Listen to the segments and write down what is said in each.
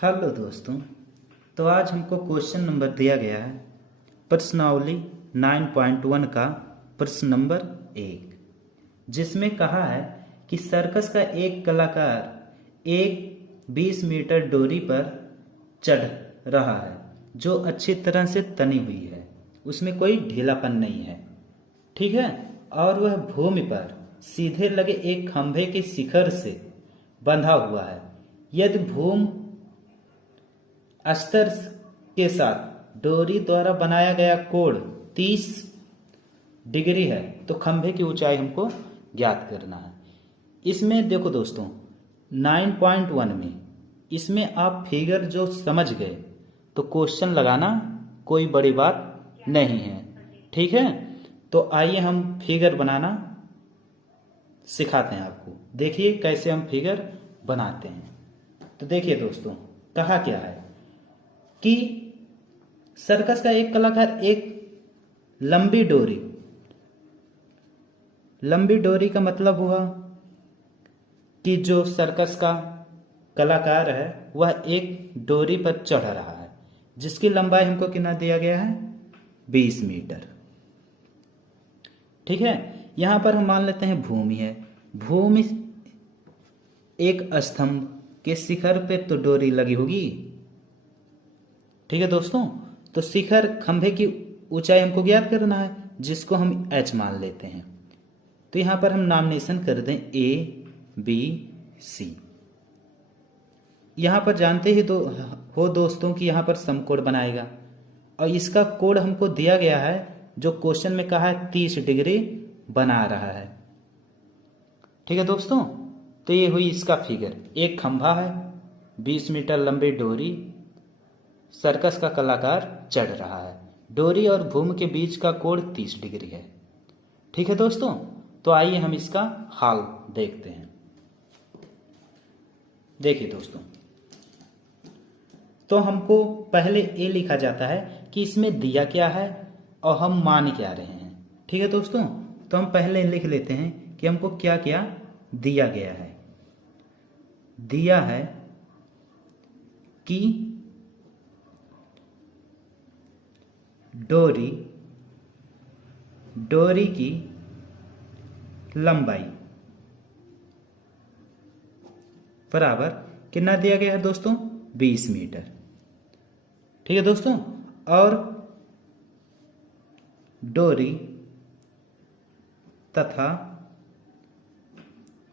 Hello दोस्तों। तो आज हमको क्वेश्चन नंबर दिया गया है प्रश्नावली 9.1 का प्रश्न नंबर 1, जिसमें कहा है कि सर्कस का एक कलाकार एक 20 मीटर डोरी पर चढ़ रहा है जो अच्छी तरह से तनी हुई है, उसमें कोई ढीलापन नहीं है, ठीक है। और वह भूमि पर सीधे लगे एक खंभे के शिखर से बंधा हुआ है। यदि भूमि अस्तर के साथ डोरी द्वारा बनाया गया कोण 30 डिग्री है तो खंभे की ऊंचाई हमको ज्ञात करना है। इसमें देखो दोस्तों 9.1 में इसमें आप फिगर जो समझ गए तो क्वेश्चन लगाना कोई बड़ी बात नहीं है, ठीक है। तो आइए हम फिगर बनाना सिखाते हैं आपको। देखिए कैसे हम फिगर बनाते हैं। तो देखिए दोस्तों, कहा क्या है कि सर्कस का एक कलाकार एक लंबी डोरी का मतलब हुआ कि जो सर्कस का कलाकार है वह एक डोरी पर चढ़ रहा है जिसकी लंबाई हमको कितना दिया गया है 20 मीटर, ठीक है। यहां पर हम मान लेते हैं भूमि है। भूमि एक स्तंभ के शिखर पे तो डोरी लगी होगी, ठीक है दोस्तों। तो शिखर खंभे की ऊंचाई हमको ज्ञात करना है जिसको हम h मान लेते हैं। तो यहां पर हम नामिनेशन कर दें ABC। यहां पर जानते ही हो दोस्तों कि यहां पर समकोण बनाएगा और इसका कोण हमको दिया गया है जो क्वेश्चन में कहा है 30 डिग्री बना रहा है, ठीक है दोस्तों। तो ये हुई इसका फिगर। एक खंभा है, 20 मीटर लंबी डोरी, सर्कस का कलाकार चढ़ रहा है, डोरी और भूमि के बीच का कोण 30 डिग्री है, ठीक है दोस्तों। तो आइए हम इसका हाल देखते हैं। देखिए दोस्तों, तो हमको पहले ए लिखा जाता है कि इसमें दिया क्या है और हम मान क्या रहे हैं, ठीक है दोस्तों। तो हम पहले लिख लेते हैं कि हमको क्या क्या दिया गया है। दिया है कि डोरी की लंबाई बराबर कितना दिया गया है दोस्तों 20 मीटर, ठीक है दोस्तों। और डोरी तथा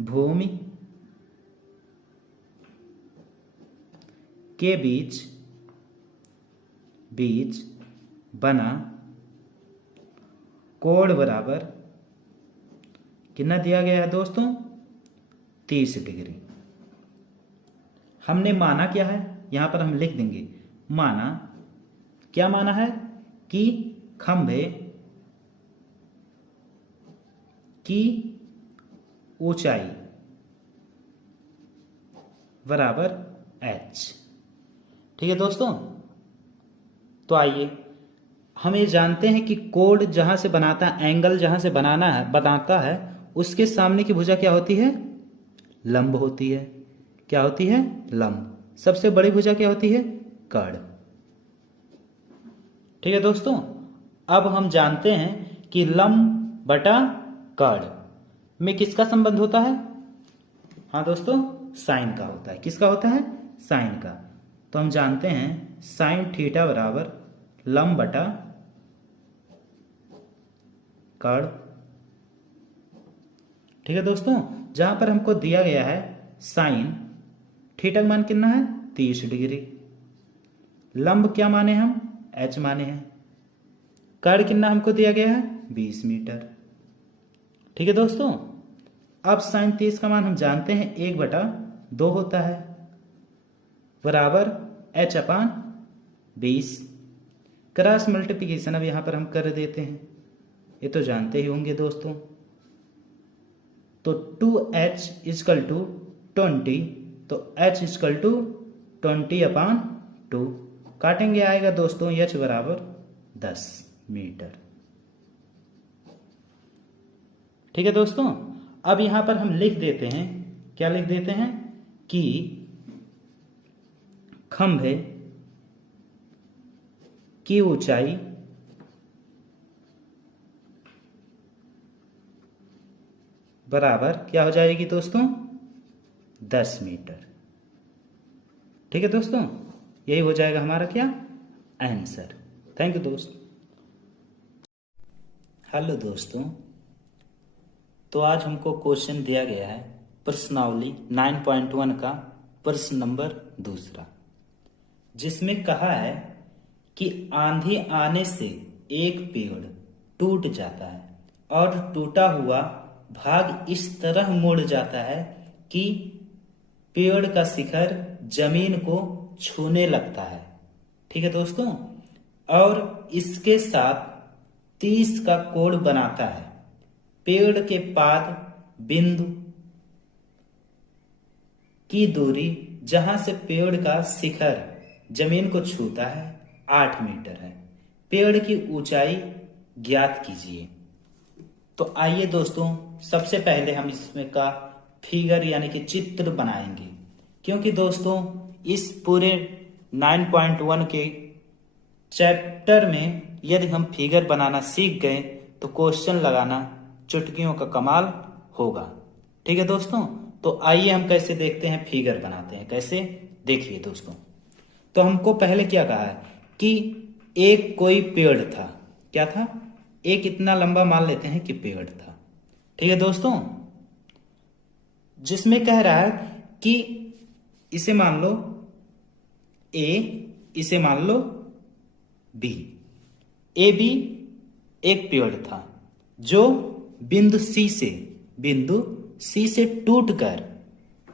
भूमि के बीच बना कोण बराबर कितना दिया गया है दोस्तों 30 डिग्री। हमने माना क्या है, यहां पर हम लिख देंगे माना। क्या माना है कि खंभे की ऊंचाई बराबर h, ठीक है दोस्तों। तो आइए हम ये जानते हैं कि कोण जहां से बनाता है, एंगल जहां से बनाता है उसके सामने की भुजा क्या होती है लंब होती है। क्या होती है लंब। सबसे बड़ी भुजा क्या होती है कर्ण, ठीक है दोस्तों। अब हम जानते हैं कि लंब बटा कर्ण में किसका संबंध होता है। हाँ दोस्तों, साइन का होता है। किसका होता है साइन का। तो हम जानते हैं साइन थीटा बराबर लंब बटा कर्ण, ठीक है दोस्तों। जहां पर हमको दिया गया है साइन थीटा का मान कितना है 30 डिग्री, लंब क्या माने हम h माने हैं, कर्ण कितना हमको दिया गया है 20 मीटर, ठीक है दोस्तों। अब साइन 30 का मान हम जानते हैं 1/2 होता है बराबर h/20। क्रॉस मल्टीप्लिकेशन अब यहां पर हम कर देते हैं, ये तो जानते ही होंगे दोस्तों। तो 2h = 20, तो h = 20/2 काटेंगे, आएगा दोस्तों h बराबर 10 मीटर, ठीक है दोस्तों। अब यहां पर हम लिख देते हैं, क्या लिख देते हैं कि खंभे की ऊंचाई बराबर क्या हो जाएगी दोस्तों? 10 मीटर। ठीक है दोस्तों, यही हो जाएगा हमारा क्या आंसर। थैंक यू दोस्त। हेलो दोस्तों, तो आज हमको क्वेश्चन दिया गया है प्रश्नावली 9.1 का प्रश्न नंबर 2, जिसमें कहा है कि आंधी आने से एक पेड़ टूट जाता है और टूटा हुआ भाग इस तरह मुड़ जाता है कि पेड़ का शिखर जमीन को छूने लगता है। ठीक है दोस्तों, और इसके साथ 30 का कोण बनाता है। पेड़ के पाद बिंदु की दूरी जहां से पेड़ का शिखर जमीन को छूता है 8 मीटर है। पेड़ की ऊंचाई ज्ञात कीजिए। तो आइए दोस्तों, सबसे पहले हम इसमें का फिगर यानी कि चित्र बनाएंगे, क्योंकि दोस्तों इस पूरे 9.1 के चैप्टर में यदि हम फिगर बनाना सीख गए तो क्वेश्चन लगाना चुटकियों का कमाल होगा। ठीक है दोस्तों, तो आइए हम कैसे देखते हैं, फिगर बनाते हैं कैसे, देखिए दोस्तों। तो हमको पहले क्या कहा है कि एक कोई पेड़ था। क्या था? एक इतना लंबा मान लेते हैं कि पेड़ था। ठीक है दोस्तों, जिसमें कह रहा है कि इसे मान लो ए, इसे मान लो बी। ए बी एक पेड़ था जो बिंदु सी से टूटकर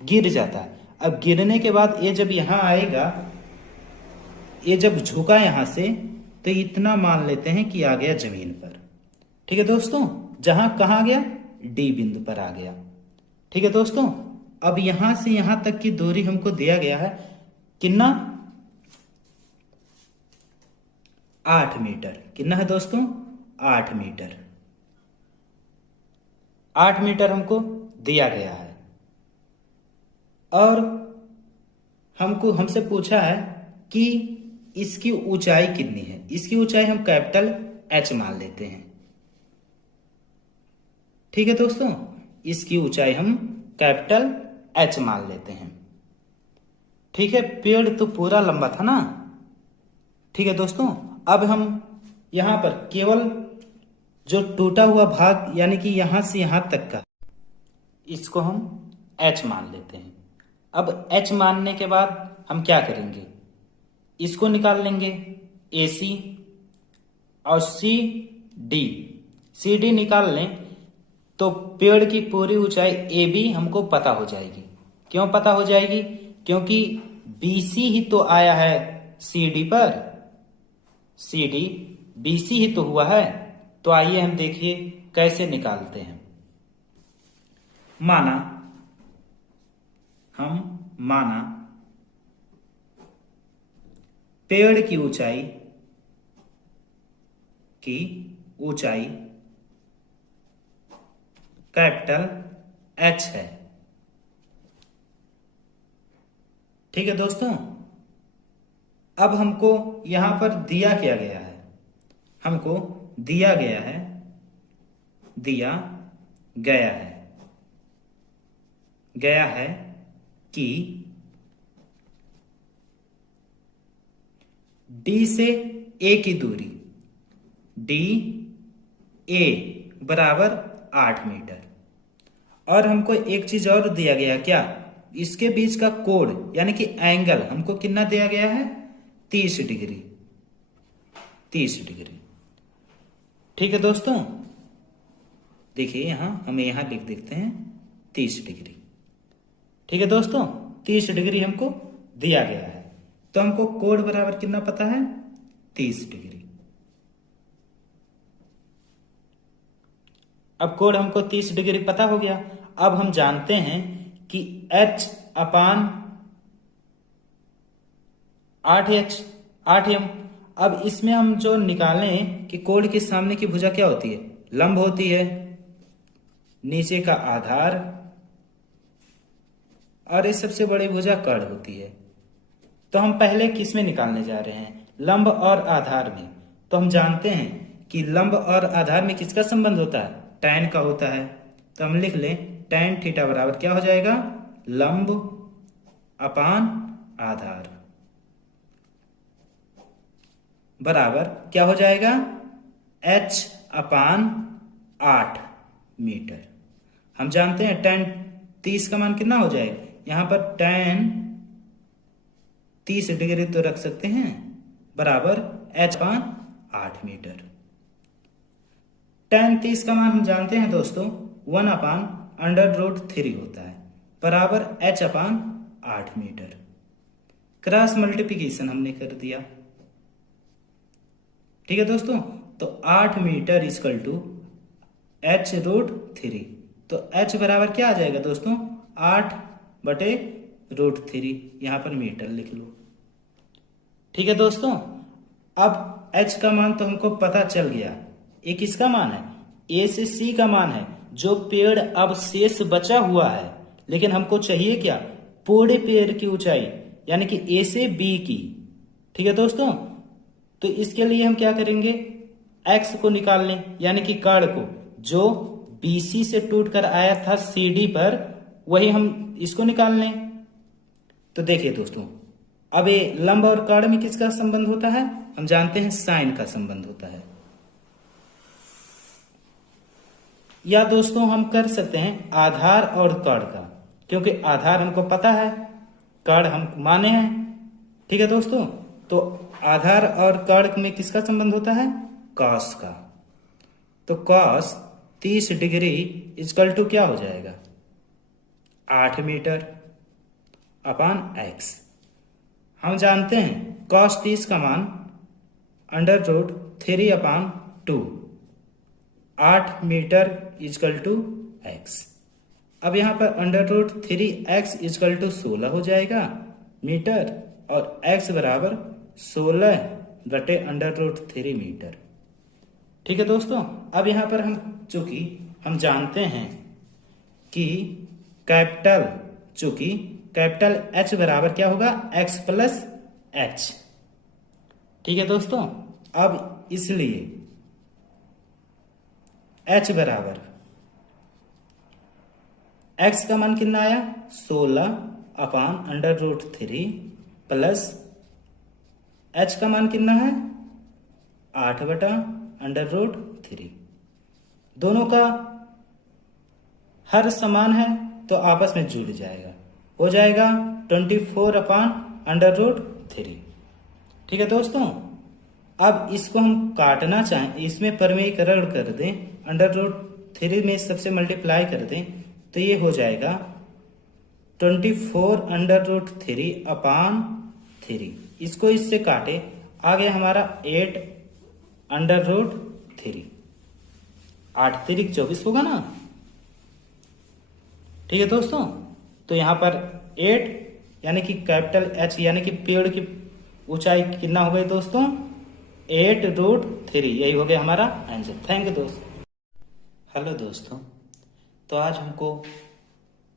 गिर जाता है। अब गिरने के बाद ये जब यहां आएगा, ये जब झुका यहां से, तो इतना मान लेते हैं कि आ गया जमीन पर। ठीक है दोस्तों, जहां कहां आ गया? डी बिंदु पर आ गया। ठीक है दोस्तों, अब यहां से यहां तक की दूरी हमको दिया गया है कितना? 8 मीटर। कितना है दोस्तों? 8 मीटर। 8 मीटर हमको दिया गया है और हमसे पूछा है कि इसकी ऊंचाई कितनी है। इसकी ऊंचाई हम कैपिटल एच मान लेते हैं। ठीक है दोस्तों, इसकी ऊंचाई हम कैपिटल एच मान लेते हैं। ठीक है, पेड़ तो पूरा लंबा था ना। ठीक है दोस्तों, अब हम यहां पर केवल जो टूटा हुआ भाग यानी कि यहां से यहां तक का, इसको हम एच मान लेते हैं। अब एच मानने के बाद हम क्या करेंगे? इसको निकाल लेंगे, ए सी और सी डी निकाल लें तो पेड़ की पूरी ऊंचाई ए बी हमको पता हो जाएगी। क्यों पता हो जाएगी? क्योंकि बी सी ही तो आया है सी डी पर, सी डी बी सी ही तो हुआ है। तो आइए हम देखिए कैसे निकालते हैं। माना पेड़ की ऊंचाई कैपिटल एच है। ठीक है दोस्तों, अब हमको यहां पर दिया क्या गया है? हमको दिया गया है कि डी से ए की दूरी डी ए बराबर 8 मीटर। और हमको एक चीज और दिया गया, क्या? इसके बीच का कोण यानी कि एंगल हमको कितना दिया गया है? 30 डिग्री। ठीक है दोस्तों, देखिए यहां हमें यहां लिख देते हैं 30 डिग्री। ठीक है दोस्तों, 30 डिग्री हमको दिया गया है। तो हमको कोण बराबर कितना पता है? 30 डिग्री। अब कोण हमको 30 डिग्री पता हो गया। अब हम जानते हैं कि H अपान 8m। अब इसमें हम जो निकालें कि कोण के सामने की भुजा क्या होती है? लंब होती है, नीचे का आधार, और इस सबसे बड़ी भुजा कर्ण होती है। तो हम पहले किस में निकालने जा रहे हैं, लंब और आधार में। तो हम जानते हैं कि लंब और आधार में किसका संबंध होता है, tan का होता है। तो हम लिख लें tan थीटा बराबर क्या हो जाएगा, लंब अपान आधार बराबर क्या हो जाएगा, h अपान 8 मीटर। हम जानते हैं tan 30 का मान कितना हो जाएगा, यहां पर tan 30 डिग्री तो रख सकते हैं, बराबर h अपान 8 मीटर। tan 30 का मान हम जानते हैं दोस्तों 1 अपान √3 होता है, बराबर h अपान 8 मीटर। क्रॉस मल्टीप्लिकेशन हमने कर दिया, ठीक है दोस्तों। तो 8 मीटर इक्वल टू h√3। तो h बराबर क्या आ जाएगा दोस्तों, 8/√3, यहां पर मीटर लिख लो, ठीक है दोस्तों। अब h का मान तो हमको पता चल गया, एक किसका मान है, a से c का मान है, जो पेड़ अब शेष बचा हुआ है। लेकिन हमको चाहिए क्या, पूरे पेड़ की ऊंचाई, यानी कि a से b की, ठीक है दोस्तों। तो इसके लिए हम क्या करेंगे, x को निकाल लें, यानी कि कर्ण को, जो BC से टूटकर आया था CD पर, वही हम इसको निकाल लें। तो देखिए दोस्तों, अब ये लंब और कर्ण में किसका संबंध होता है, हम जानते हैं साइन का संबंध होता है। या दोस्तों हम कर सकते हैं आधार और कर्ण का, क्योंकि आधार हमको पता है, कर्ण हम माने हैं, ठीक है दोस्तों। तो आधार और कर्ण में किसका संबंध होता है, कॉस का। तो कॉस 30 डिग्री इक्वल टू क्या हो जाएगा, 8 मीटर अपान x। हम जानते हैं कॉस 30 का मान √3 अपान 2, 8 मीटर इक्वल टू x। अब यहां पर √3x इक्वल टू 16 हो जाएगा मीटर, और x बराबर 16/√3 मीटर, ठीक है दोस्तों। अब यहां पर हम चूंकि हम जानते हैं कि कैपिटल H बराबर क्या होगा, x प्लस h, ठीक है दोस्तों। अब इसलिए h बराबर x का मान कितना आया, 16 अपान √3 प्लस h का मान कितना है, 8/√3। दोनों का हर समान है तो आपस में जुड़ जाएगा, हो जाएगा 24 अपान √3, ठीक है दोस्तों। अब इसको हम काटना चाहें, इसमें परिमेयीकरण कर दें, √3 में सबसे मल्टीप्लाई कर दें, तो ये हो जाएगा 24 अपान 3। इसको इससे काटे, आ गया हमारा 8/√3, 8 3 24 होगा ना, ठीक है दोस्तों। तो यहां पर 8 यानी कि कैपिटल H यानी कि पेड़ की ऊंचाई कितना हो गई दोस्तों, 8√3, यही हो गया हमारा आंसर। थैंक यू दोस्तों। हेलो दोस्तों, तो आज हमको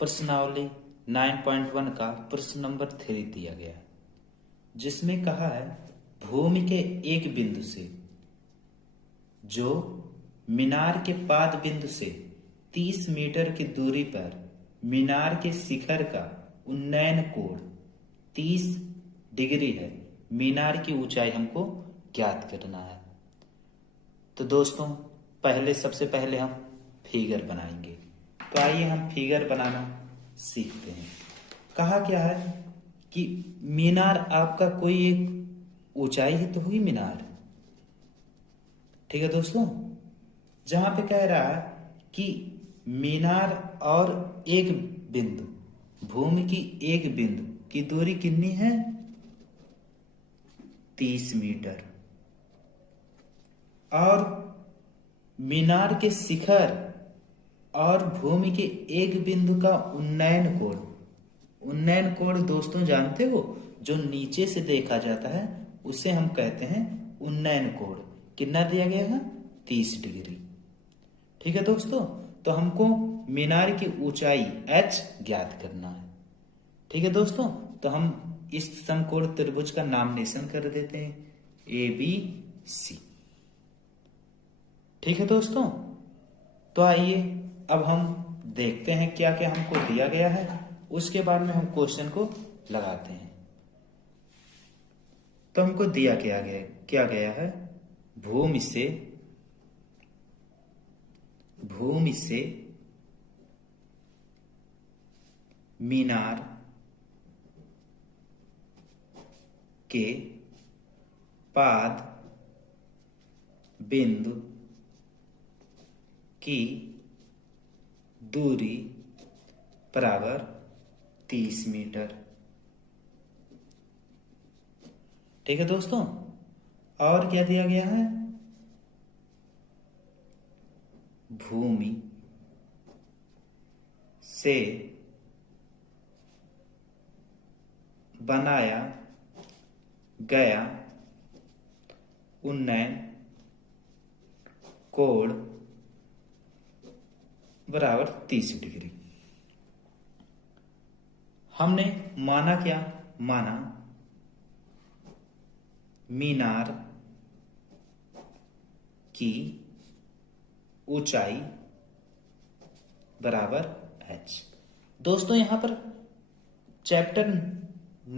प्रश्नावली 9.1 का प्रश्न नंबर 3 दिया गया, जिसमें कहा है भूमि के एक बिंदु से जो मीनार के पाद बिंदु से 30 मीटर की दूरी पर मीनार के शिखर का उन्नयन कोण 30 डिग्री है, मीनार की ऊंचाई हमको ज्ञात करना है। तो दोस्तों सबसे पहले हम फिगर बनाएंगे। तो आइए हम फिगर बनाना सीखते हैं। कहा क्या है कि मीनार आपका कोई एक ऊंचाई ही तो हुई मीनार, ठीक है दोस्तों। जहां पे कह रहा है कि मीनार और एक बिंदु, भूमि की एक बिंदु की दूरी कितनी है, 30 मीटर, और मीनार के शिखर और भूमि के एक बिंदु का उन्नयन कोण दोस्तों जानते हो, जो नीचे से देखा जाता है उसे हम कहते हैं उन्नयन कोण। कितना दिया गया है, 30 डिग्री, ठीक है दोस्तों। तो हमको मीनार की ऊंचाई h ज्ञात करना है, ठीक है दोस्तों। तो हम इस समकोण त्रिभुज का नामनेशन कर देते हैं ABC। ठीक है दोस्तों, तो आइए अब हम देखते हैं क्या क्या हमको दिया गया है, उसके बाद में हम क्वेश्चन को लगाते हैं। तो हमको दिया क्या गया है, भूमि से मीनार के पाद बिंदु की दूरी बराबर 30 मीटर। ठीक है दोस्तों, और क्या दिया गया है, भूमि से बनाया गया उन्नयन कोण बराबर 30 डिग्री। हमने माना क्या, माना मीनार की ऊंचाई बराबर h। दोस्तों यहां पर चैप्टर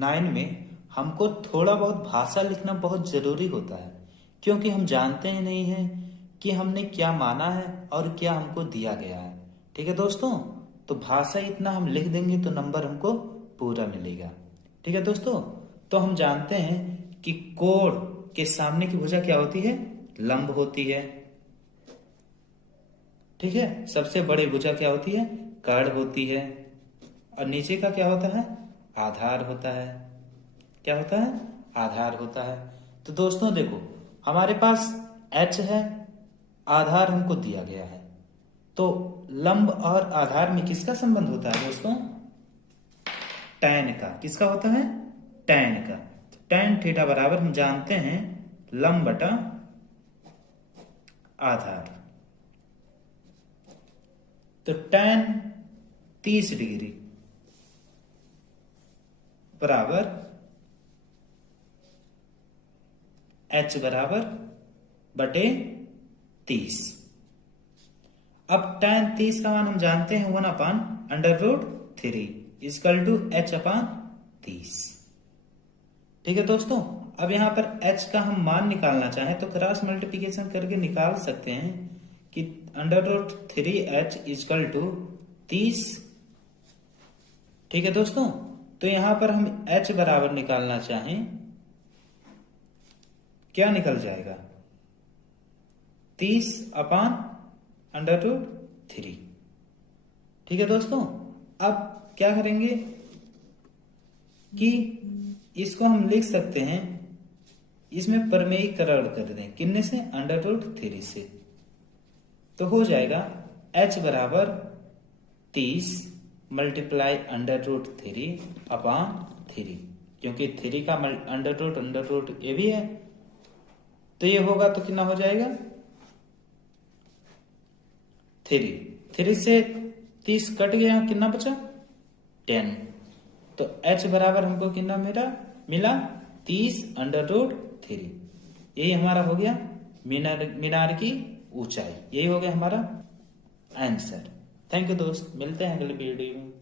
9 में हमको थोड़ा बहुत भाषा लिखना बहुत जरूरी होता है, क्योंकि हम जानते ही नहीं हैं कि हमने क्या माना है और क्या हमको दिया गया है। ठीक है दोस्तों, तो भाषा इतना हम लिख देंगे तो नंबर हमको पूरा मिलेगा। ठीक है दोस्तों, तो हम जानते हैं कि कोण के सामने की भुजा क्या होती है, लंब होती है। ठीक है, सबसे बड़ी भुजा क्या होती है, कर्ण होती है, और नीचे का क्या होता है, आधार होता है। क्या होता है, आधार होता है। तो दोस्तों देखो, हमारे पास h है, आधार हमको दिया गया है, तो लंब और आधार में किसका संबंध होता है दोस्तों, tan का। किसका होता है, tan का। tan थीटा बराबर हम जानते हैं लंब बटा आधार। तो tan 30 डिग्री बराबर h बराबर बटे 30। अब tan 30 का मान हम जानते हैं 1/√3 इक्वल टू h/30। ठीक है दोस्तों, अब यहां पर h का हम मान निकालना चाहें तो क्रॉस मल्टीप्लिकेशन करके निकाल सकते हैं कि √3h इक्वल टू 30। ठीक है दोस्तों, तो यहां पर हम h बराबर निकालना चाहें, क्या निकल जाएगा, 30/√3। ठीक है दोस्तों, अब क्या करेंगे कि इसको हम लिख सकते हैं, इसमें परमेयीकरण कर दें, कितने से, √3 से। तो हो जाएगा h बराबर 30 मल्टीप्लाई √3/3, क्योंकि 3 का अंडर रूट ये भी है, तो ये होगा तो कितना हो जाएगा, 3 से 30 कट गया, कितना बचा, 10। तो h बराबर हमको कितना मिला 30/3। यही हमारा हो गया मीनार की ऊंचाई, यही हो गया हमारा आंसर। थैंक यू दोस्त, मिलते हैं अगले वीडियो में।